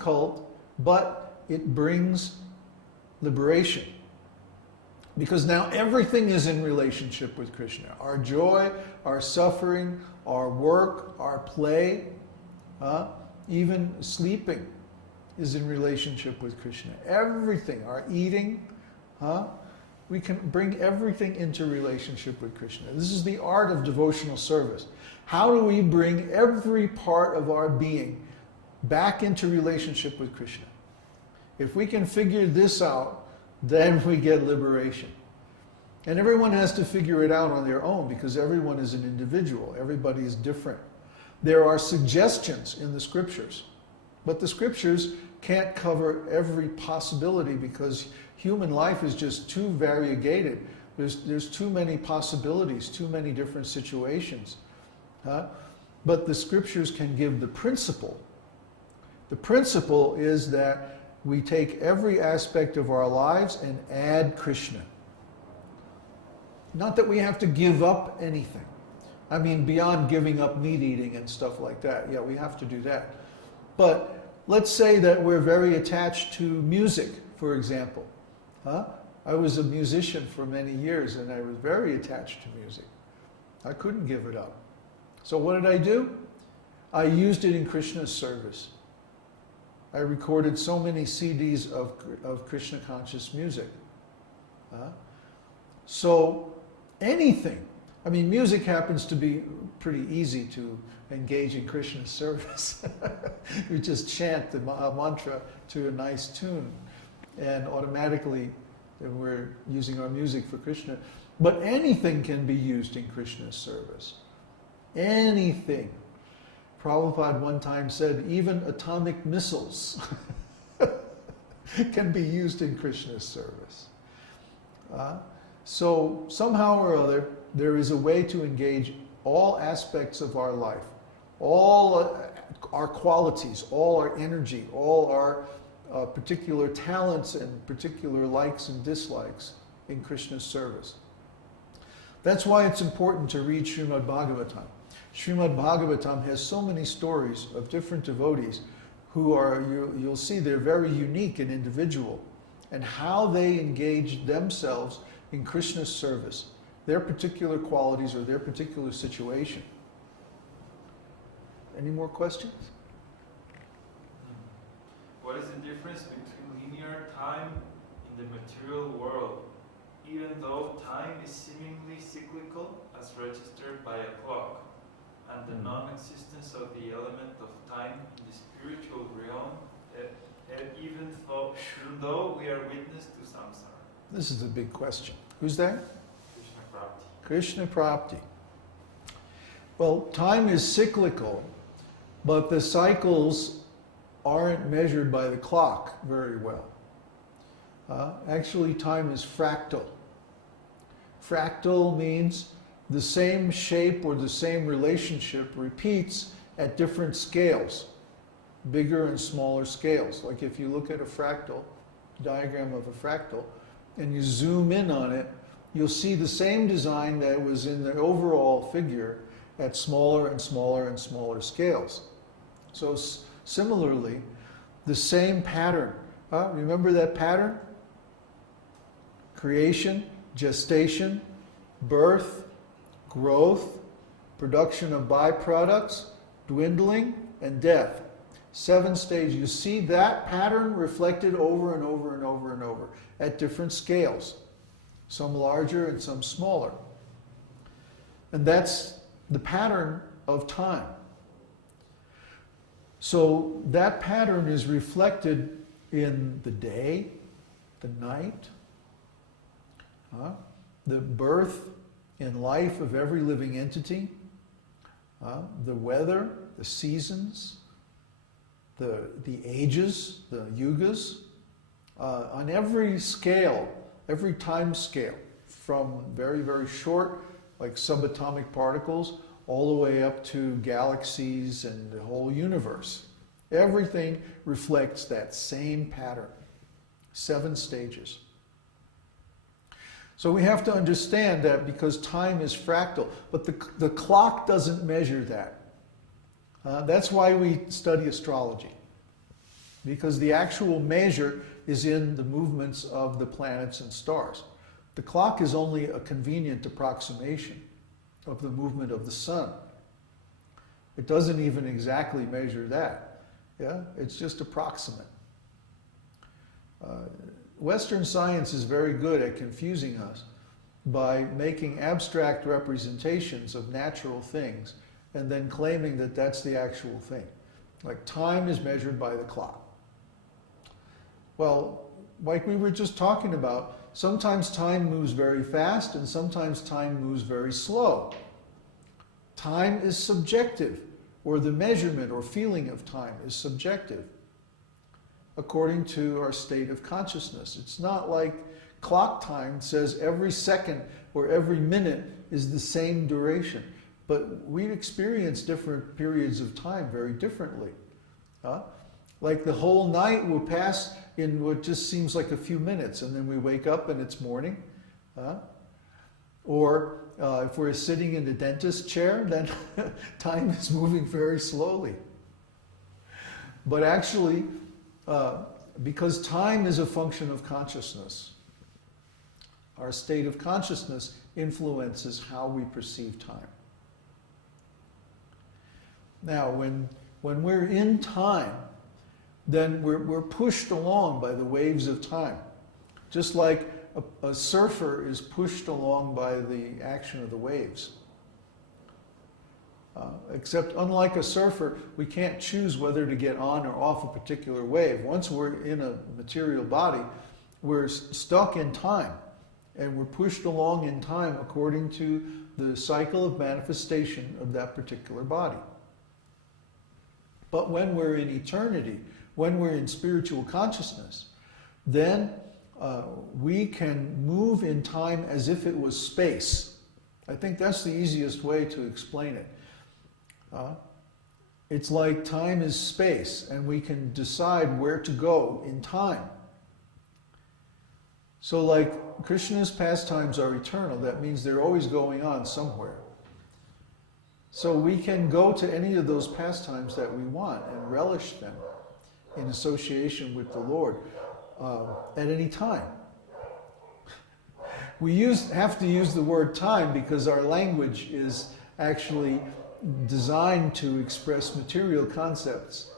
difficult, but it brings liberation. Because now everything is in relationship with Krishna. Our joy, our suffering, our work, our play, even sleeping is in relationship with Krishna. Everything, our eating, we can bring everything into relationship with Krishna. This is the art of devotional service. How do we bring every part of our being back into relationship with Krishna? If we can figure this out, then we get liberation. And everyone has to figure it out on their own because everyone is an individual. Everybody is different. There are suggestions in the scriptures, but the scriptures can't cover every possibility because human life is just too variegated. There's too many possibilities, too many different situations. But the scriptures can give the principle. The principle is that we take every aspect of our lives and add Krishna. Not that we have to give up anything. I mean, beyond giving up meat eating and stuff like that. Yeah, we have to do that. But let's say that we're very attached to music, for example. I was a musician for many years and I was very attached to music. I couldn't give it up. So what did I do? I used it in Krishna's service. I recorded so many CDs of Krishna conscious music. So anything, I mean, music happens to be pretty easy to engage in Krishna's service. You just chant the mantra to a nice tune and automatically we're using our music for Krishna. But anything can be used in Krishna's service. Anything. Prabhupada one time said, even atomic missiles can be used in Krishna's service. So somehow or other, there is a way to engage all aspects of our life, all our qualities, all our energy, all our particular talents and particular likes and dislikes in Krishna's service. That's why it's important to read Srimad Bhagavatam. Srimad Bhagavatam has so many stories of different devotees who are, you'll see they're very unique and individual, and how they engage themselves in Krishna's service, their particular qualities or their particular situation. Any more questions? What is the difference between linear time in the material world, even though time is seemingly cyclical as registered by a clock, and the non-existence of the element of time in the spiritual realm, even though we are witness to samsara? This is a big question. Who's there? Krishna Prapti. Krishna Prapti. Well, time is cyclical, but the cycles aren't measured by the clock very well. Actually, time is fractal. Fractal means the same shape or the same relationship repeats at different scales, bigger and smaller scales. Like if you look at a fractal, diagram of a fractal, and you zoom in on it, you'll see the same design that was in the overall figure at smaller and smaller and smaller scales. So similarly, the same pattern. Remember that pattern? Creation, gestation, birth, growth, production of byproducts, dwindling, and death. 7 stages. You see that pattern reflected over and over and over and over at different scales, some larger and some smaller. And that's the pattern of time. So that pattern is reflected in the day, the night, the birth and life of every living entity, the weather, the seasons, the ages, the yugas, on every scale, every time scale, from very, very short, like subatomic particles, all the way up to galaxies and the whole universe. Everything reflects that same pattern, 7 stages. So we have to understand that because time is fractal, but the clock doesn't measure that. That's why we study astrology. because the actual measure is in the movements of the planets and stars. The clock is only a convenient approximation of the movement of the sun. It doesn't even exactly measure that. Yeah, it's just approximate. Western science is very good at confusing us by making abstract representations of natural things and then claiming that that's the actual thing. Like time is measured by the clock. Well, like we were just talking about, sometimes time moves very fast and sometimes time moves very slow. Time is subjective, or the measurement or feeling of time is subjective according to our state of consciousness. It's not like clock time says every second or every minute is the same duration, but we experience different periods of time very differently. Like the whole night will pass in what just seems like a few minutes, and then we wake up and it's morning. Or if we're sitting in the dentist chair, then time is moving very slowly. But actually, because time is a function of consciousness, our state of consciousness influences how we perceive time. Now, when we're in time, then we're pushed along by the waves of time. Just like a surfer is pushed along by the action of the waves. Except unlike a surfer, we can't choose whether to get on or off a particular wave. Once we're in a material body, we're stuck in time. And we're pushed along in time according to the cycle of manifestation of that particular body. But when we're in eternity, when we're in spiritual consciousness, then we can move in time as if it was space. I think that's the easiest way to explain it. It's like time is space, and we can decide where to go in time. So like Krishna's pastimes are eternal, that means they're always going on somewhere. So we can go to any of those pastimes that we want and relish them in association with the Lord at any time. We have to use the word time because our language is actually designed to express material concepts.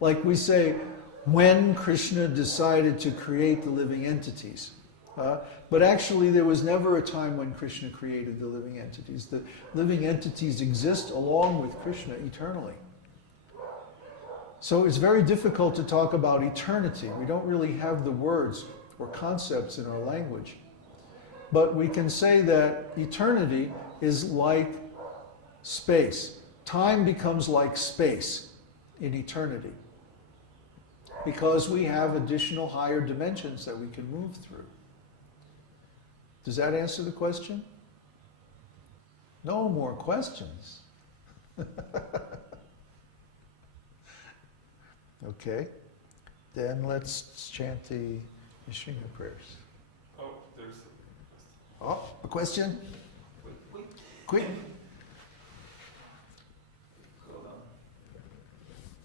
Like we say, when Krishna decided to create the living entities. But actually there was never a time when Krishna created the living entities. The living entities exist along with Krishna eternally. So it's very difficult to talk about eternity. We don't really have the words or concepts in our language. But we can say that eternity is like space. Time becomes like space in eternity, because we have additional higher dimensions that we can move through. Does that answer the question? No more questions. Okay, then let's chant the Yeshringa prayers. Oh, there's a question. Oh, a question? Quick. Hold on.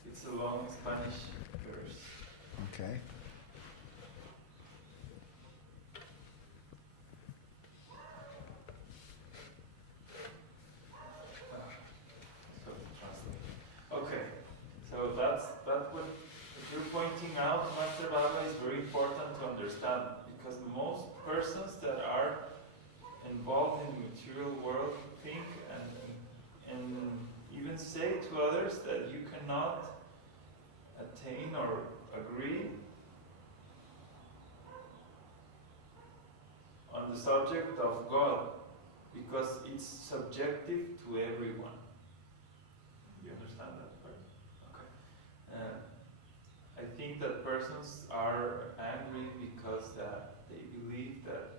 It's a long Spanish verse. Okay. Okay, so that's what you're pointing out, Master Baba, is very important to understand, because most persons that are involved in the material world think and even say to others that you cannot attain or agree on the subject of God because it's subjective to everyone. You understand that, right? Okay. I think that persons are angry because they believe that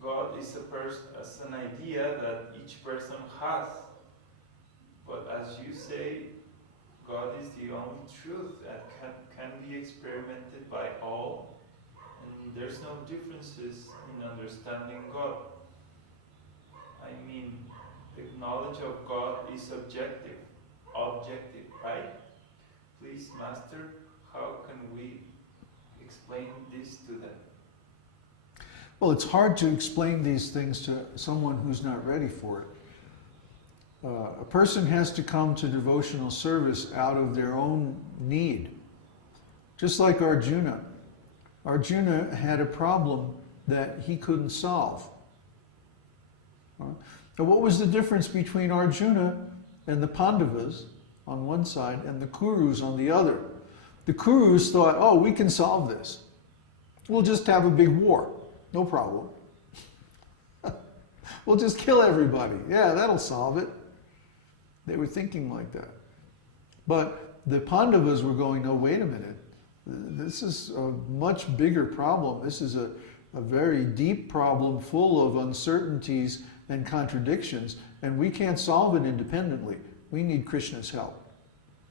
God is as an idea that each person has. But as you say, God is the only truth that can be experimented by all, and there's no differences in understanding God. I mean, the knowledge of God is objective, right? Please, Master, how can we explain this to them? Well, it's hard to explain these things to someone who's not ready for it. A person has to come to devotional service out of their own need. Just like Arjuna. Arjuna had a problem that he couldn't solve. Now, what was the difference between Arjuna and the Pandavas on one side and the Kurus on the other? The Kurus thought, oh, we can solve this. We'll just have a big war. No problem. We'll just kill everybody. Yeah, that'll solve it. They were thinking like that. But the Pandavas were going, no, wait a minute. This is a much bigger problem. This is a very deep problem full of uncertainties and contradictions, and we can't solve it independently. We need Krishna's help.